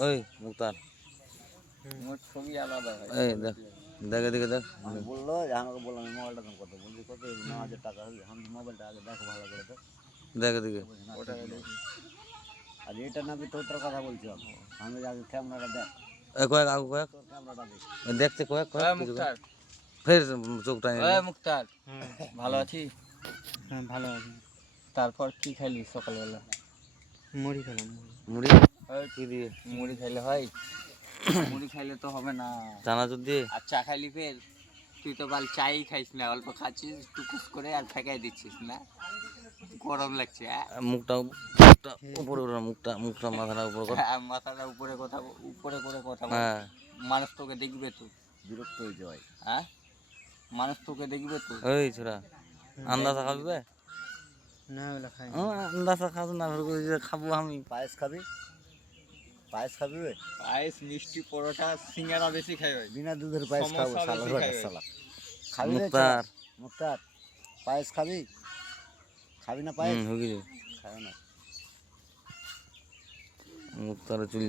ওই মুক্তার মোর ছবি আলাদা হয়। এই দেখ দেখে দেখে দেখ আমি বললো যে আমাকে বললাম মোবাইলটা দাম কত, বলছি কত 9,000 টাকা হবে। আমি মোবাইলটা আগে দেখো ভালো করে তো, দেখে দেখে বলছি না ওটা ঠিকই আছে। আর এটা নাকি তোর কথা বলছি আমি আগে ক্যামেরাটা দেখ, কয়েক আগু কয়েক তোর ক্যামেরাটা দেখ। দেখছে কয়েক ওই কয়েক কিছু মুক্তার, ফের চোখটা ওই মুক্তার, হ্যাঁ ভালো আছিস? হ্যাঁ ভালো আছি। তারপর কি খাইলি সকালবেলা? মুড়ি খেলাম। মুড়ি ওই কি দিয়ে মুড়ি খাইলে হয়? মুড়ি খাইলে তো হবে না। চানাচুর দিয়ে আর চা খাইলি ফের? তুই তো বাল চাই খাইস না, অল্প খাচ্ছিস টুকুস করে আর ফেঁকাই দিচ্ছিস না। গরম লাগছে মুখটা মুখটা উপরে উঠে না, মুখটা মুখটা মাথাটা উপরে কর মাথাটা উপরে উপরে করে কথা বল। হ্যাঁ মানুষ তোকে দেখবে তো, বিরক্ত হয়েছে ভাই। হ্যাঁ মানুষ তোকে দেখবে তো। ওই ছোড়া আন্দাজা খাবি বে না ওগুলো খাই না। আন্দাজা খাস না খাবো আমি পায়েস খাবি? পায়েস খাবি রে? পায়েস, মিষ্টি, পরোটা, সিঙ্গারা বেশি খাই ভাই। বিনা দুধের পায়েস খাবো, সমোসা শালা বেশি বেটা খাই। শালা। খাবি রে মুক্তার মুক্তার? পায়েস খাবি? খাবি না পায়েস? হুম হুকি খাবে না। মুক্তার চুল